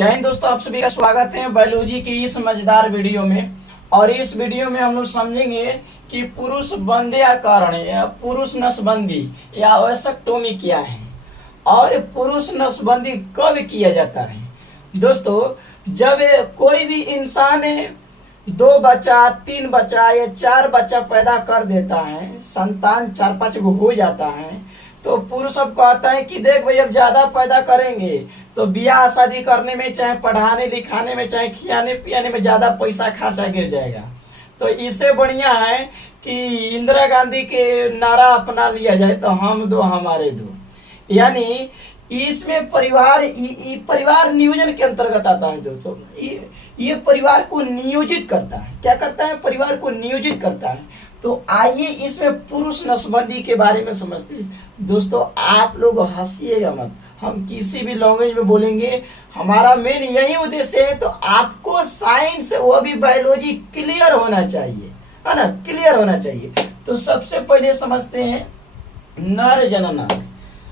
जय हिंद दोस्तों, आप सभी का स्वागत है बायोलॉजी की इस मजेदार वीडियो में। और इस वीडियो में हम लोग समझेंगे कि पुरुष बंध्याकरण या पुरुष नसबंदी या वैसेक्टोमी क्या है और पुरुष नसबंदी कब किया जाता है। दोस्तों, जब कोई भी इंसान 2 बच्चा 3 बच्चा या 4 बच्चा पैदा कर देता है, संतान 4-5 को हो जाता है, तो पुरुष अब कहता है कि देख भाई अब ज्यादा पैदा करेंगे तो ब्याह शादी करने में, चाहे पढ़ाने लिखाने में, चाहे खिलाने पियाने में ज्यादा पैसा खर्चा गिर जाएगा। तो इससे बढ़िया है कि इंदिरा गांधी के नारा अपना लिया जाए, तो हम दो हमारे दो। यानी इसमें परिवार नियोजन के अंतर्गत आता है दोस्तों। ये परिवार को नियोजित करता है। क्या करता है? परिवार को नियोजित करता है। तो आइए इसमें पुरुष नसबंदी के बारे में समझते हैं। दोस्तों, आप लोग हंसिएगा मत, हम किसी भी लैंग्वेज में बोलेंगे, हमारा मेन यही उद्देश्य है। तो आपको साइंस वो भी बायोलॉजी क्लियर होना चाहिए, है ना, क्लियर होना चाहिए। तो सबसे पहले समझते हैं नर जननांग,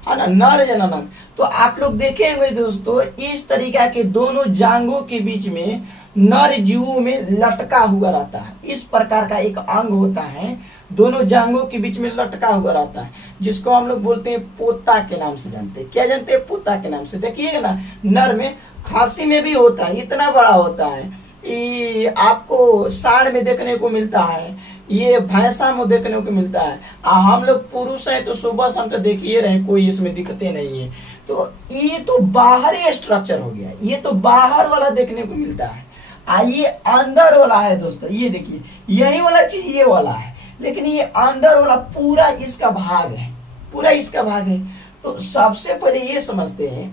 है ना, नर जननांग। तो आप लोग देखेंगे दोस्तों, इस तरीका के दोनों जांघों के बीच में नर जीवों में लटका हुआ रहता है। इस प्रकार का एक अंग होता है, दोनों जांघों के बीच में लटका हुआ रहता है, जिसको हम लोग बोलते हैं पोता के नाम से जानते हैं। क्या जानते हैं? पोता के नाम से। देखिएगा ना, नर में, खांसी में भी होता है, इतना बड़ा होता है। ये आपको सांड में देखने को मिलता है, ये भैंसा में देखने को मिलता है। हम लोग पुरुष हैं तो सुबह शाम तो देख ही रहे, कोई इसमें दिक्कतें नहीं है। तो ये तो बाहरी स्ट्रक्चर हो गया, ये तो बाहर वाला देखने को मिलता है। ये अंदर वाला है दोस्तों, ये देखिए, यही वाला चीज ये वाला है, लेकिन ये अंदर वाला पूरा इसका भाग है, पूरा इसका भाग है। तो सबसे पहले ये समझते हैं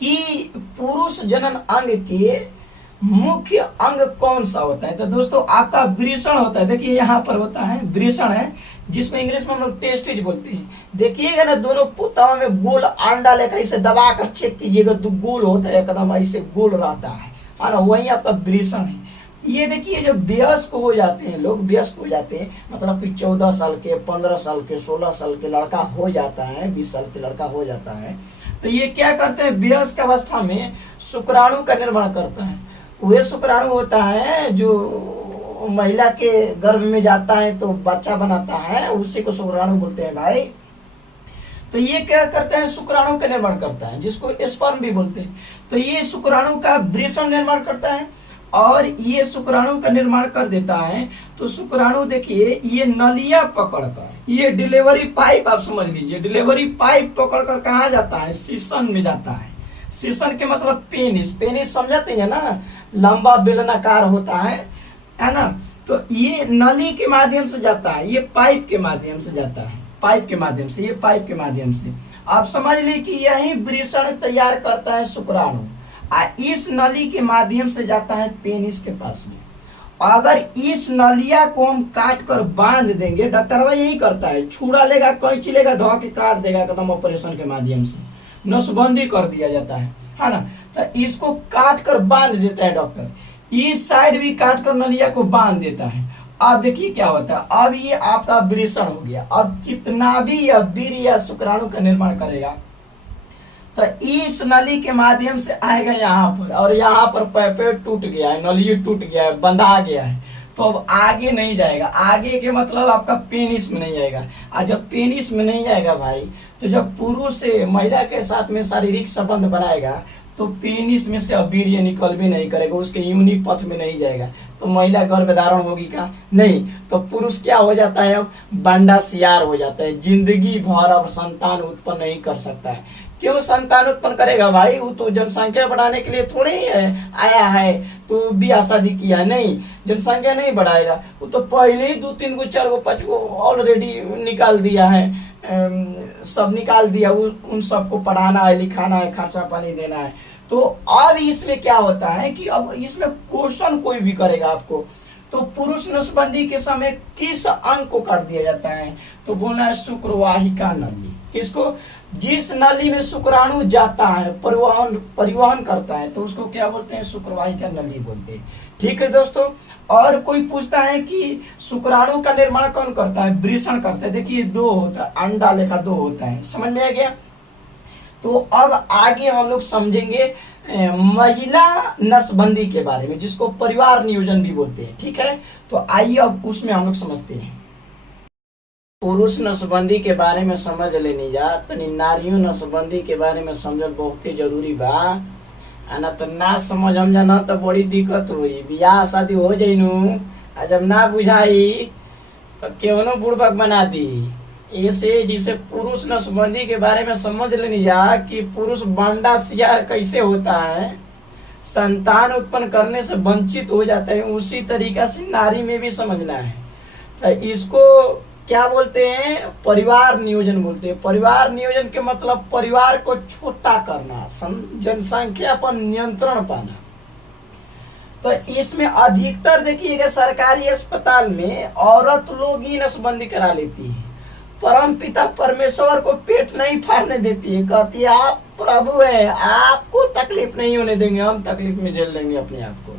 कि पुरुष जनन अंग के मुख्य अंग कौन सा होता है। तो दोस्तों, आपका वृषण होता है। देखिए यहाँ पर होता है, वृषण है, जिसमें इंग्लिश में हम लोग टेस्टिज बोलते हैं। देखिएगा ना, दोनों पोताओं में गोल अंडा लेकर इसे दबा कर चेक कीजिएगा तो गोल होता है, एकदम ऐसे गोल रहता है ना, वही आपका वृषण है। ये देखिए, जब वयस्क हो जाते हैं लोग, वयस्क हो जाते हैं मतलब कि 14 साल के, 15 साल के, 16 साल के लड़का हो जाता है, 20 साल के लड़का हो जाता है, तो ये क्या करते हैं, वयस्क अवस्था में शुक्राणु का निर्माण करता है। वह शुक्राणु होता है जो महिला के गर्भ में जाता है तो बच्चा बनाता है, उसी को शुक्राणु बोलते हैं भाई। तो ये क्या करते हैं, शुक्राणु का निर्माण करता है, जिसको स्पर्म भी बोलते हैं। तो ये शुक्राणु का वृषण निर्माण करता है और ये शुक्राणु का निर्माण कर देता है। तो शुक्राणु देखिए, ये नलिया पकड़कर, ये डिलीवरी पाइप आप समझ लीजिए, डिलीवरी पाइप पकड़कर कहाँ जाता है, सीसन में जाता है। सीसन के मतलब पेनिस, पेनिस समझते हैं ना, लंबा बेलनाकार होता है ना। तो ये नली के माध्यम से जाता है, ये पाइप के माध्यम से जाता है, पाइप के माध्यम से, ये पाइप के माध्यम से। आप समझ ली कि यही वृषण तैयार करता है शुक्राणु, इस नली के माध्यम से जाता है पेनिस के पास में। अगर इस नलिया को हम काट कर बांध देंगे, डॉक्टर भाई यही करता है, छुड़ा लेगा, कैंची लेगा, धो के काट देगा एकदम ऑपरेशन के माध्यम से, नसबंदी कर दिया जाता है ना। तो इसको काट कर बांध देता है डॉक्टर, इस साइड भी काट कर नलिया को बांध देता है। अब देखिए क्या होता है, अब ये आपका वृषण हो गया। अब कितना भी यह वीर्य या शुक्राणु का निर्माण करेगा तो इस नली के माध्यम से आएगा यहाँ पर, और यहाँ पर पैपेट टूट गया है, नली टूट गया है, बंधा गया है, तो अब आगे नहीं जाएगा। आगे के मतलब आपका पेनिस में नहीं जाएगा। और जब पेनिस में नहीं जाएगा भाई, तो जब पुरुष से महिला के साथ में शारीरिक संबंध बनाएगा तो पेनिस में से अब वीर्य निकल भी नहीं करेगा, उसके योनि पथ में नहीं जाएगा, तो महिला गर्भधारण होगी का नहीं। तो पुरुष क्या हो जाता है, अब बंडा सियार हो जाता है, जिंदगी भर अब संतान उत्पन्न नहीं कर सकता है। क्यों संतान उत्पन्न करेगा भाई, वो तो जनसंख्या बढ़ाने के लिए थोड़े ही है, आया है तो ब्याह शादी किया, नहीं, जनसंख्या नहीं बढ़ाएगा। वो तो पहले ही 2, 3 गो, 4 गो, 5 गो ऑलरेडी निकाल दिया है, सब निकाल दिया। उन सबको पढ़ाना है, लिखाना है, खर्चा पानी देना है। तो अब इसमें क्या होता है कि अब इसमें क्वेश्चन कोई भी करेगा आपको, तो पुरुष नसबंदी के समय किस अंग को काट दिया जाता है, तो बोलना है शुक्रवाहिका नली। किसको? जिस नली में शुक्राणु जाता है, परिवहन करता है, तो उसको क्या बोलते हैं, शुक्रवाहिका नली बोलते हैं। ठीक है दोस्तों। और कोई पूछता है कि शुक्राणु का निर्माण कौन करता है, वृषण करता है। देखिए 2 होता है, अंडा लेखा 2 होता है, समझ में आ गया। तो अब आगे हम लोग समझेंगे महिला नसबंदी के बारे में, जिसको परिवार नियोजन भी बोलते हैं। ठीक है, तो आइए अब उसमें हम लोग समझते हैं। पुरुष नसबंदी के बारे में समझ लेनी जा, तनी नारियों नसबंदी के बारे में समझल बहुत ही जरूरी बा। ना तो ना समझ हम जाना तो बड़ी दिक्कत हुई, बियाह शादी हो जाइनू आ जब ना बुझाई तो क्यों बुड़बक बना दी। ऐसे जिसे पुरुष नसबंदी के बारे में समझ लेनी जा कि पुरुष बांडा सियार कैसे होता है, संतान उत्पन्न करने से वंचित हो जाता है, उसी तरीका से नारी में भी समझना है। तो इसको क्या बोलते हैं, परिवार नियोजन बोलते हैं। परिवार नियोजन के मतलब परिवार को छोटा करना, जनसंख्या पर नियंत्रण पाना। तो इसमें अधिकतर देखिएगा सरकारी अस्पताल में औरत लोग ही नसबंदी करा लेती है। परम पिता परमेश्वर को पेट नहीं फाड़ने देती है, कहती है आप प्रभु है, आपको तकलीफ नहीं होने देंगे, हम तकलीफ में झेल लेंगे अपने आप को।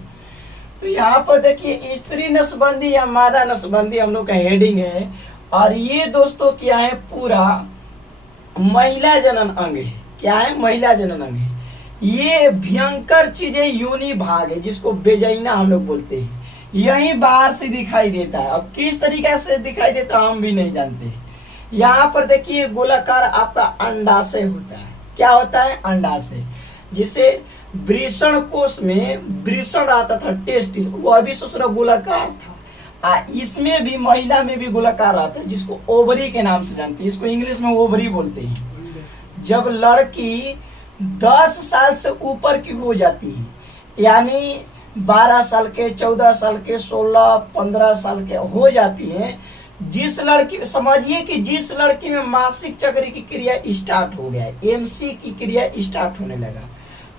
तो यहाँ पर देखिए स्त्री नसबंदी या मादा नसबंदी हम लोग का हेडिंग है। और ये दोस्तों क्या है, पूरा महिला जनन अंग है। क्या है, महिला जनन अंग है। ये भयंकर चीजें योनि भाग है, जिसको बेजाइना हम लोग बोलते हैं। यही बाहर से दिखाई देता है, अब किस तरीके से दिखाई देता है हम भी नहीं जानते। यहाँ पर देखिए गोलाकार आपका अंडाशय होता है। क्या होता है, अंडाशय, जिसे वृषण कोश में वृषण आता था, टेस्टिस, वह भी ससुरा गोलाकार था। इसमें भी महिला में भी गोलाकार आता है, जिसको ओवरी के नाम से जानती है। इसको इंग्लिश में ओवरी बोलते हैं। जब लड़की 10 साल से ऊपर की हो जाती है, यानी 12 साल के, 14 साल के, 16, 15 साल के हो जाती है, जिस लड़की, समझिए कि जिस लड़की में मासिक चक्र की क्रिया स्टार्ट हो गया, एमसी की क्रिया स्टार्ट होने लगा,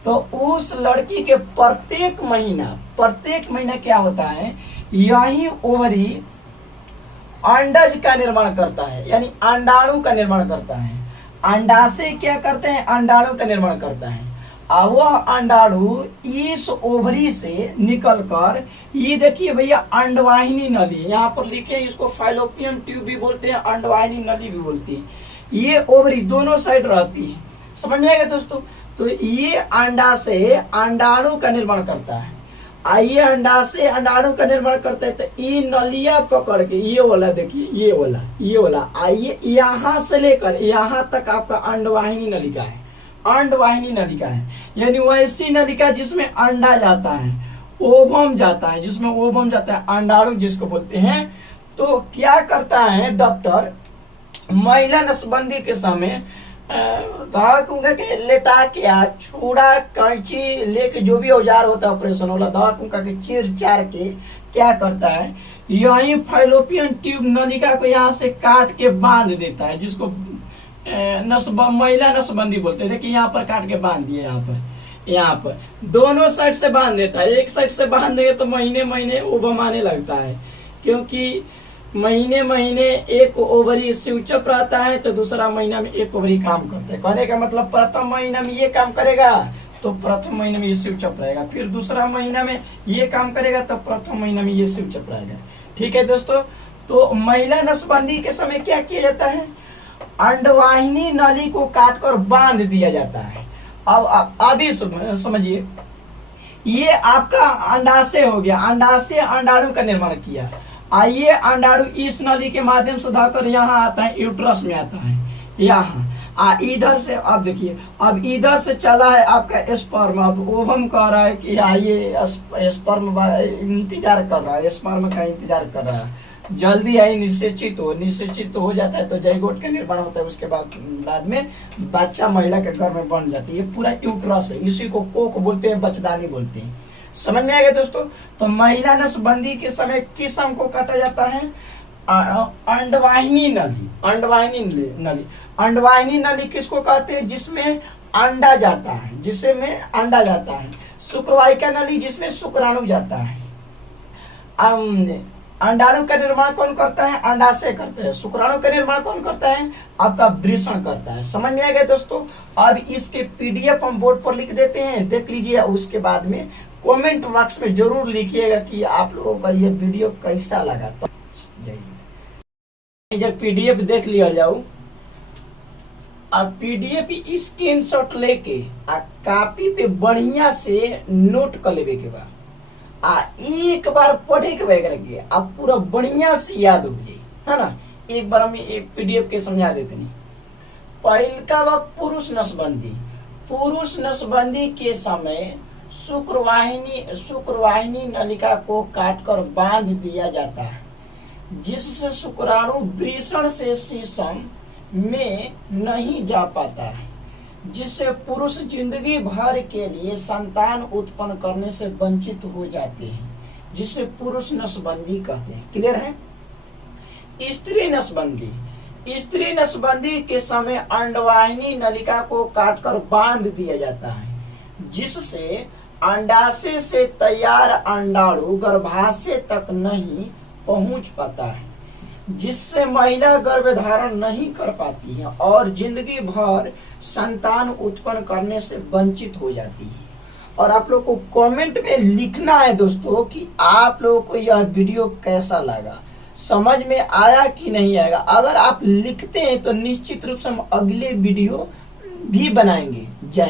तो उस लड़की के प्रत्येक महीना क्या होता है, यही ओवरी अंडज का निर्माण करता है, यानी अंडाणु का निर्माण करता है। अंडाशय क्या करते हैं, अंडाणु का निर्माण करता है। और वह अंडाणु इस ओवरी से निकलकर, ये देखिए भैया अंडवाहिनी नली, यहाँ पर लिखे हैं, इसको फाइलोपियन ट्यूब भी बोलते हैं, अंडवाहिनी नली भी बोलती है। ये ओवरी दोनों साइड रहती है, समझ में आएगा दोस्तों। तो ये अंडाशय अंडाणु का निर्माण करता है। आइए अंडाशय अंडाणु का निर्माण करता है, तो ये नलिया पकड़ के, ये वाला देखिए, ये वाला आइए यहाँ से लेकर यहाँ तक आपका अंडवाहिनी नलिका है। अंडवाहिनी नलिका है, यानी वैसी नलिका जिसमें अंडा जाता है, ओवम जाता है, जिसमें ओवम जाता है, अंडाणु जिसको बोलते हैं। तो क्या करता है डॉक्टर, महिला नसबंदी के समय दवा के लेटा के छुड़ा कैंची लेके, जो भी औजार होता है ऑपरेशन वाला, दवा के चीर चार के क्या करता है, यही फाइलोपियन ट्यूब नलिका को यहाँ से काट के बांध देता है, जिसको महिला नसबंदी बोलते हैं। देखिए यहाँ पर काट के बांध दिए, यहाँ पर दोनों साइड से बांध देता है। एक साइड से बांध देंगे तो महीने ओवम आने लगता है, क्योंकि महीने एक ओवरी स्विचअप रहता है, तो दूसरा महीना में एक ओवरी काम करता है। कहने का मतलब प्रथम महीना में ये काम करेगा तो प्रथम महीने में ये स्विचअप रहेगा, फिर दूसरा महीना में ये काम करेगा तो प्रथम महीना में ये स्विचअप रहेगा। ठीक है दोस्तों, तो महिला नसबंदी के समय क्या किया जाता है, अंडवाहिनी नली को काटकर बांध दिया जाता है। अब अभी समझिए, ये आपका अंडाशय हो गया, अंडाशय अंडाणु का निर्माण किया। आइए अंडाणु इस नली के माध्यम से धोकर यहाँ आता है, यूट्रस में आता है यहाँ। इधर से अब देखिए, अब इधर से चला है आपका स्पर्म, अब ओवम कह रहा है कि ये स्पर्म इंतजार कर रहा है, स्पर्म का इंतजार कर रहा है, जल्दी आई निश्चित हो जाता है, तो जाइगोट का निर्माण होता है। उसके बाद में बच्चा महिला के घर में बन जाती है। ये पूरा यूट्रस है, इसी को कोक बोलते हैं, बच्चेदानी बोलते हैं। समझ में आ गया दोस्तों। तो महिला नसबंदी के समय किस अंग को काटा जाता है, अंडवाहिनी नली किसको कहते हैं, जिसमें अंडा जाता है, शुक्रवाहिका नली जिसमें शुक्राणु जाता है। अंडाणु का निर्माण कौन करता है, अंडाशय करते हैं। शुक्राणु का निर्माण कौन करता है, आपका वृषण करता है। समझ में आ गया दोस्तों। अब इसके पीडीएफ हम बोर्ड पर लिख देते हैं, देख लीजिए। उसके बाद में कमेंट बॉक्स में जरूर लिखिएगा कि आप लोगों का ये वीडियो कैसा लगा। तो जब पीडीएफ देख लिया जाओ अब पीडीएफ स्क्रीनशॉट लेके आ कॉपी पे बढ़िया से नोट कर लेवे के बा, आ एक बार पढ़े के बैग रख गया अब पूरा बढ़िया से याद हो गई है ना। एक बार हम पीडीएफ के समझा देते नहीं। पहल का बा पुरुष नसबंदी। पुरुष नसबंदी के समय शुक्रवाहिनी नलिका को काटकर बांध दिया जाता है, जिससे शुक्राणु वृषण से शीशम में नहीं जा पाता है, जिससे पुरुष जिंदगी भर के लिए संतान उत्पन्न करने से वंचित हो जाते हैं, जिसे पुरुष नसबंदी कहते हैं। क्लियर है। स्त्री नसबंदी। स्त्री नसबंदी के समय अंडवाहिनी नलिका को काटकर बांध दिया जाता है, जिससे अंडाशय से तैयार अंडाणु गर्भाशय तक नहीं पहुंच पाता है, जिससे महिला गर्भधारण नहीं कर पाती है और जिंदगी भर संतान उत्पन्न करने से वंचित हो जाती है। और आप लोग को कमेंट में लिखना है दोस्तों कि आप लोगों को यह वीडियो कैसा लगा, समझ में आया कि नहीं आएगा। अगर आप लिखते हैं तो निश्चित रूप से हम अगले वीडियो भी बनाएंगे। जय